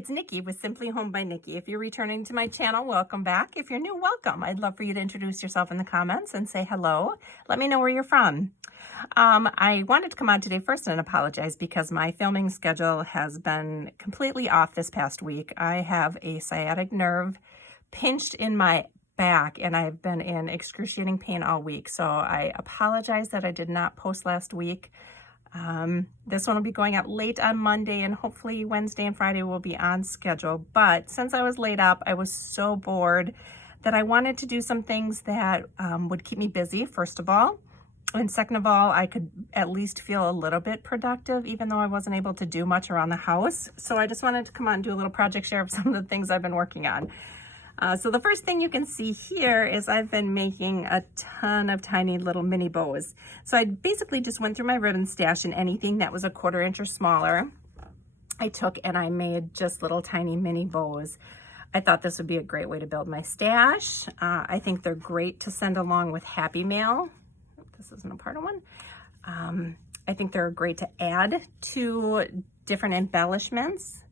it's Nikki with Simply Home by Nikki. If you're returning to my channel, welcome back. If you're new, welcome. I'd love for you to introduce yourself in the comments and say hello. Let me know where you're from. I wanted to come on today first and apologize because my filming schedule has been completely off this past week. I have a sciatic nerve pinched in my back and I've been in excruciating pain all week. So I apologize that I did not post last week. This one will be going out late on Monday and hopefully Wednesday and Friday will be on schedule. But since I was laid up, I was so bored that I wanted to do some things that would keep me busy, first of all. And second of all, I could at least feel a little bit productive, even though I wasn't able to do much around the house. So I just wanted to come on and do a little project share of some of the things I've been working on. So the first thing you can see here is I've been making a ton of tiny little mini bows. So I basically just went through my ribbon stash and anything that was a 1/4 inch or smaller, I took and I made just little tiny mini bows. I thought this would be a great way to build my stash. I think they're great to send along with Happy Mail. This isn't a part of one. I think they're great to add to different embellishments.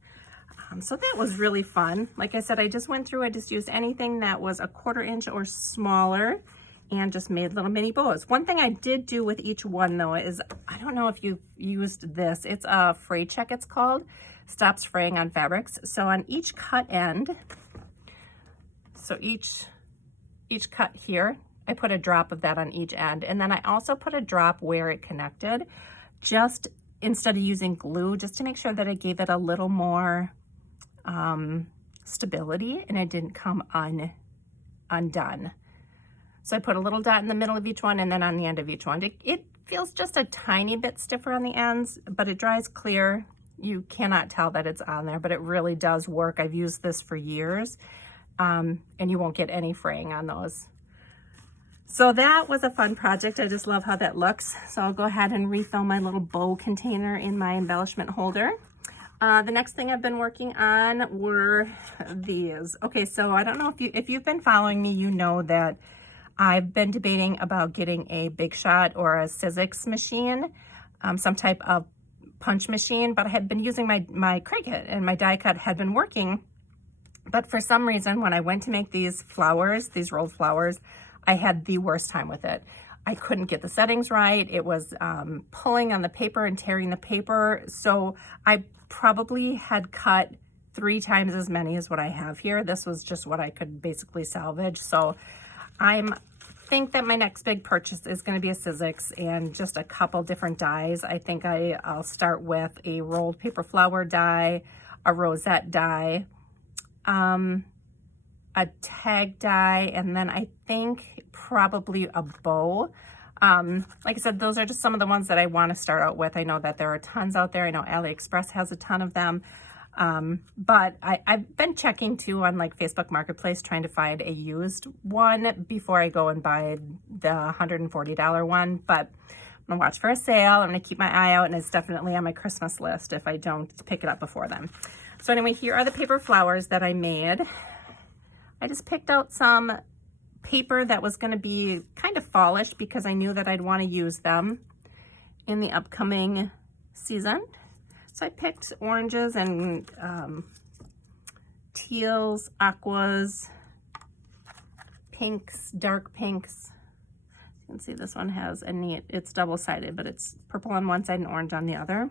So that was really fun. Like I said, I just went through, I just used anything that was a 1/4 inch or smaller and just made little mini bows. One thing I did do with each one though is, I don't know if you've used this, it's a fray check it's called, stops fraying on fabrics. So on each cut end, so each cut here, I put a drop of that on each end. And then I also put a drop where it connected, just instead of using glue, just to make sure that it gave it a little more stability and it didn't come undone. So I put a little dot in the middle of each one and then on the end of each one. It feels just a tiny bit stiffer on the ends, but it dries clear. You cannot tell that it's on there, but it really does work. I've used this for years, and you won't get any fraying on those. So that was a fun project. I just love how that looks. So I'll go ahead and refill my little bow container in my embellishment holder. The next thing I've been working on were these. Okay, so I don't know if you've been following me, you know that I've been debating about getting a Big Shot or a Sizzix machine, some type of punch machine, but I had been using my Cricut and my die cut had been working. But for some reason, when I went to make these flowers, these rolled flowers, I had the worst time with it. I couldn't get the settings right. It was pulling on the paper and tearing the paper. So I probably had cut 3 times as many as what I have here. This was just what I could basically salvage. So I think that my next big purchase is going to be a Sizzix and just a couple different dies. I think I'll start with a rolled paper flower die, a rosette die, a tag die, and then I think probably a bow. Like I said, those are just some of the ones that I want to start out with. I know that there are tons out there. I know AliExpress has a ton of them. But I've been checking too on like Facebook Marketplace, trying to find a used one before I go and buy the $140 one. But I'm gonna watch for a sale. I'm gonna keep my eye out, and it's definitely on my Christmas list if I don't pick it up before then. So anyway, here are the paper flowers that I made. I just picked out some paper that was going to be kind of fallish because I knew that I'd want to use them in the upcoming season. So I picked oranges and teals, aquas, pinks, dark pinks. You can see this one has a neat, it's double-sided, but it's purple on one side and orange on the other.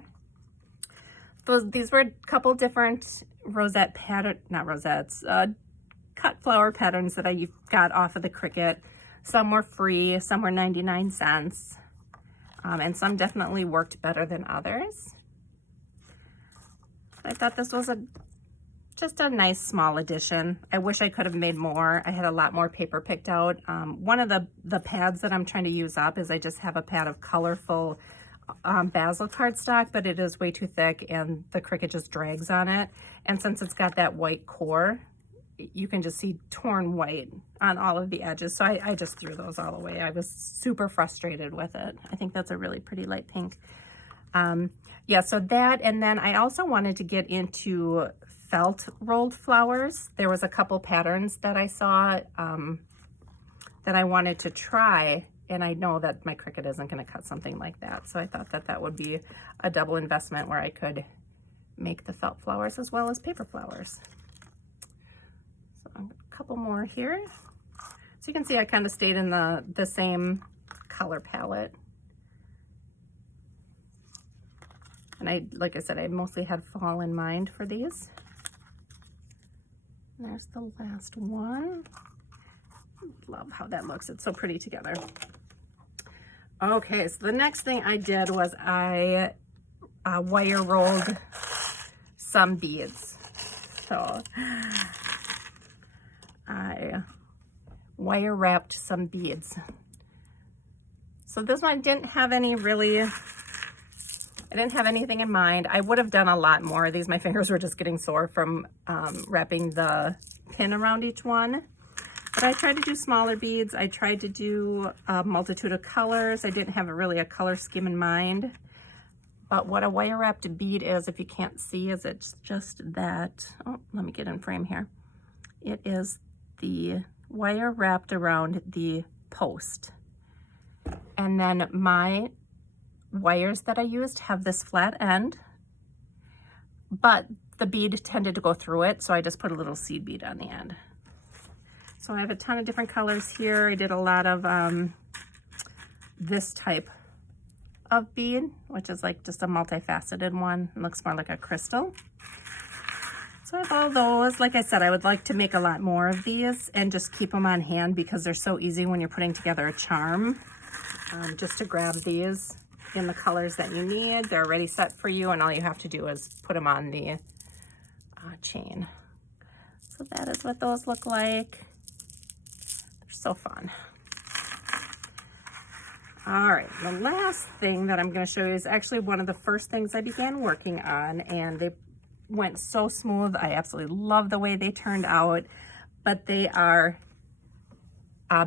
These were a couple different rosette pattern, not rosettes, cut flower patterns that I got off of the Cricut. Some were free, some were 99 cents, and some definitely worked better than others. I thought this was just a nice small addition. I wish I could have made more. I had a lot more paper picked out. One of the pads that I'm trying to use up is I just have a pad of colorful basil cardstock, but it is way too thick and the Cricut just drags on it. And since it's got that white core, you can just see torn white on all of the edges. So I just threw those all away. I was super frustrated with it. I think that's a really pretty light pink. Yeah, so that, and then I also wanted to get into felt rolled flowers. There was a couple patterns that I saw that I wanted to try, and I know that my Cricut isn't going to cut something like that. So I thought that that would be a double investment where I could make the felt flowers as well as paper flowers. So a couple more here. So you can see I kind of stayed in the same color palette. And like I said, I mostly had fall in mind for these. There's the last one. Love how that looks. It's so pretty together. Okay, so the next thing I did was I wire rolled some beads. So I wire wrapped some beads. So this one didn't have any really, I didn't have anything in mind. I would have done a lot more of these. My fingers were just getting sore from wrapping the pin around each one. But I tried to do smaller beads. I tried to do a multitude of colors. I didn't have really a color scheme in mind. But what a wire wrapped bead is, if you can't see, is it's just that, oh, let me get in frame here. It is the wire wrapped around the post. And then my wires that I used have this flat end, but the bead tended to go through it, so I just put a little seed bead on the end. So I have a ton of different colors here. I did a lot of this type of bead, which is like just a multifaceted one. It looks more like a crystal. So I have all those. Like I said, I would like to make a lot more of these and just keep them on hand because they're so easy when you're putting together a charm. Just to grab these in the colors that you need. They're already set for you, and all you have to do is put them on the chain. So that is what those look like. They're so fun. All right, the last thing that I'm going to show you is actually one of the first things I began working on, and they went so smooth. I absolutely love the way they turned out, but they are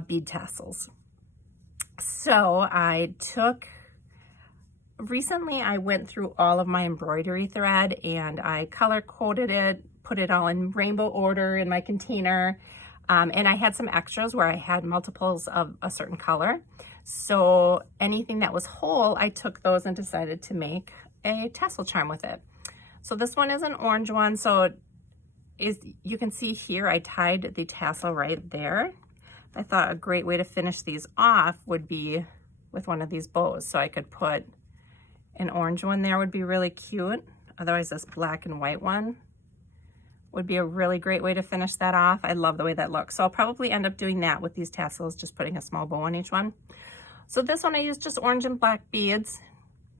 bead tassels. So recently I went through all of my embroidery thread and I color coded it, put it all in rainbow order in my container. And I had some extras where I had multiples of a certain color. So anything that was whole, I took those and decided to make a tassel charm with it. So this one is an orange one. So you can see here, I tied the tassel right there. I thought a great way to finish these off would be with one of these bows. So I could put an orange one there, would be really cute. Otherwise this black and white one would be a really great way to finish that off. I love the way that looks. So I'll probably end up doing that with these tassels, just putting a small bow on each one. So this one I used just orange and black beads.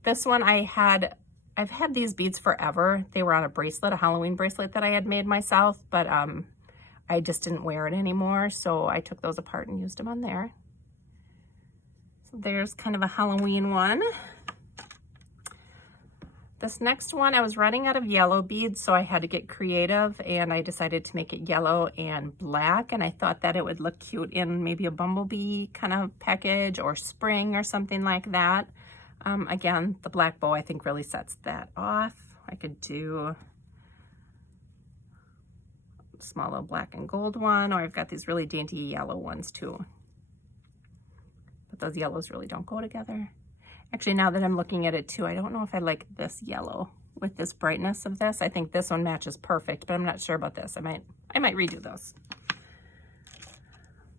This one I've had these beads forever. They were on a bracelet, a Halloween bracelet that I had made myself, but I just didn't wear it anymore, so I took those apart and used them on there. So there's kind of a Halloween one. This next one, I was running out of yellow beads, so I had to get creative, and I decided to make it yellow and black, and I thought that it would look cute in maybe a bumblebee kind of package or spring or something like that. Again, the black bow I think really sets that off. I could do small little black and gold one, or I've got these really dainty yellow ones too. But those yellows really don't go together. Actually, now that I'm looking at it too, I don't know if I like this yellow with this brightness of this. I think this one matches perfect, but I'm not sure about this. I might redo those.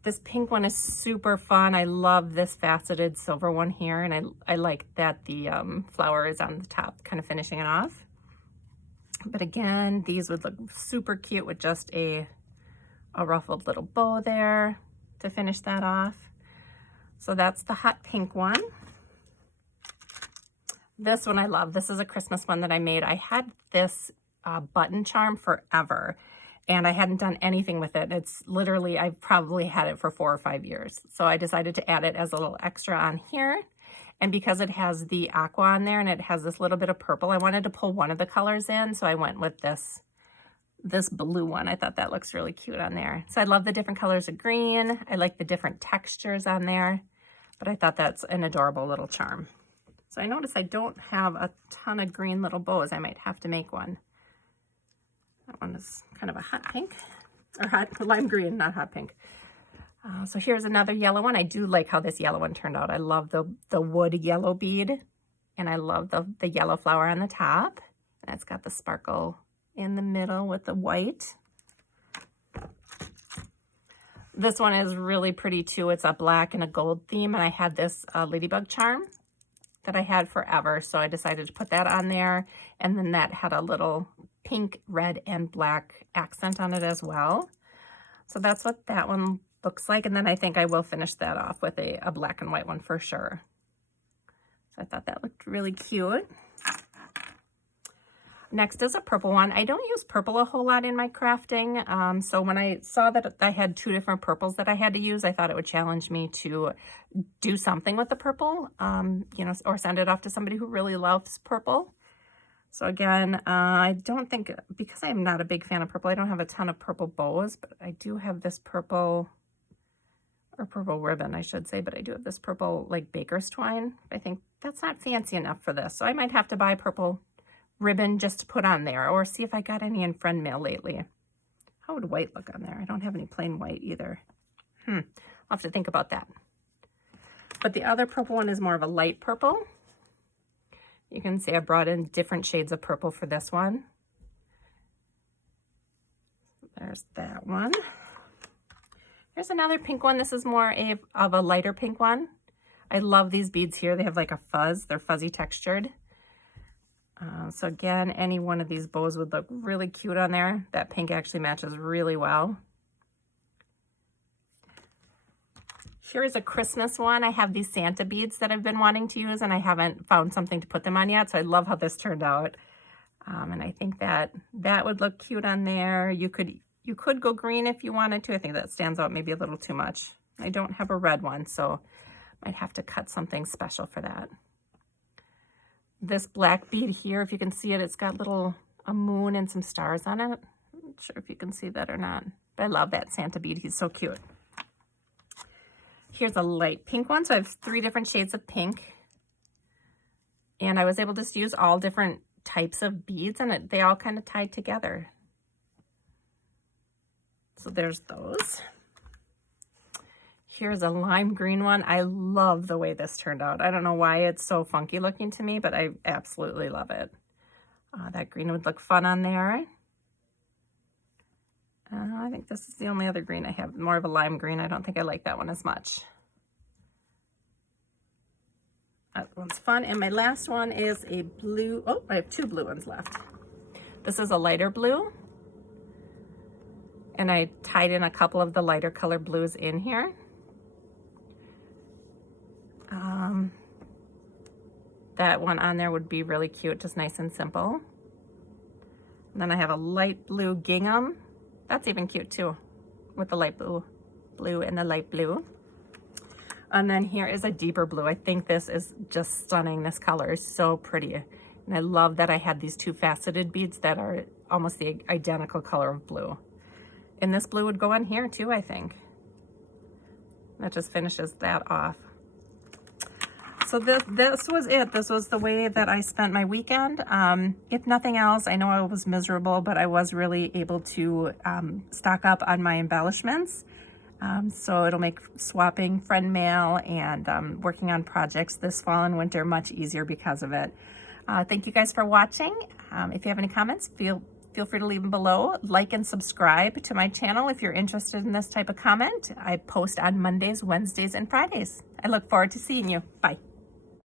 This pink one is super fun. I love this faceted silver one here, and I like that the flower is on the top, kind of finishing it off. But again, these would look super cute with just a ruffled little bow there to finish that off. So that's the hot pink one. This one I love. This is a Christmas one that I made. I had this button charm forever, and I hadn't done anything with it. It's literally, I've probably had it for 4 or 5 years. So I decided to add it as a little extra on here. And because it has the aqua on there and it has this little bit of purple, I wanted to pull one of the colors in. So I went with this blue one. I thought that looks really cute on there. So I love the different colors of green. I like the different textures on there, but I thought that's an adorable little charm. So I notice I don't have a ton of green little bows. I might have to make one. That one is kind of a hot pink, or hot lime green, not hot pink. So here's another yellow one. I do like how this yellow one turned out. I love the wood yellow bead, and I love the yellow flower on the top. And it's got the sparkle in the middle with the white. This one is really pretty too. It's a black and a gold theme, and I had this ladybug charm that I had forever, so I decided to put that on there, and then that had a little pink, red, and black accent on it as well. So that's what that one looks like, and then I think I will finish that off with a black and white one for sure. So I thought that looked really cute. Next is a purple one. I don't use purple a whole lot in my crafting, so when I saw that I had two different purples that I had to use, I thought it would challenge me to do something with the purple, you know, or send it off to somebody who really loves purple. So again, I don't think, because I'm not a big fan of purple, I don't have a ton of purple bows, but I do have this purple, or purple ribbon, I should say, but I do have this purple, like, baker's twine. I think that's not fancy enough for this, so I might have to buy purple ribbon just to put on there, or see if I got any in friend mail lately. How would white look on there? I don't have any plain white either. I'll have to think about that. But the other purple one is more of a light purple. You can see I brought in different shades of purple for this one. There's that one. Here's another pink one. This is more of a lighter pink one. I love these beads here. They have like a fuzz. They're fuzzy textured. So again, any one of these bows would look really cute on there. That pink actually matches really well. Here is a Christmas one. I have these Santa beads that I've been wanting to use, and I haven't found something to put them on yet, so I love how this turned out. And I think that would look cute on there. You could go green if you wanted to. I think that stands out maybe a little too much. I don't have a red one, so might have to cut something special for that. This black bead here, if you can see it, it's got a moon and some stars on it. I'm not sure if you can see that or not, but I love that Santa bead. He's so cute. Here's a light pink one. So I have 3 different shades of pink. And I was able to just use all different types of beads, and they all kind of tied together. So there's those. Here's a lime green one. I love the way this turned out. I don't know why it's so funky looking to me, but I absolutely love it. That green would look fun on there. I think this is the only other green I have, more of a lime green. I don't think I like that one as much. That one's fun. And my last one is a blue. Oh, I have 2 blue ones left. This is a lighter blue. And I tied in a couple of the lighter color blues in here. That one on there would be really cute, just nice and simple. And then I have a light blue gingham. That's even cute too, with the light blue and the light blue. And then here is a deeper blue. I think this is just stunning. This color is so pretty. And I love that I had these 2 faceted beads that are almost the identical color of blue. And this blue would go on here too, I think. That just finishes that off. So this was it. This was the way that I spent my weekend. If nothing else, I know I was miserable, but I was really able to stock up on my embellishments. So it'll make swapping friend mail and working on projects this fall and winter much easier because of it. Thank you guys for watching. If you have any comments, feel free to leave them below. Like and subscribe to my channel if you're interested in this type of comment. I post on Mondays, Wednesdays, and Fridays. I look forward to seeing you. Bye.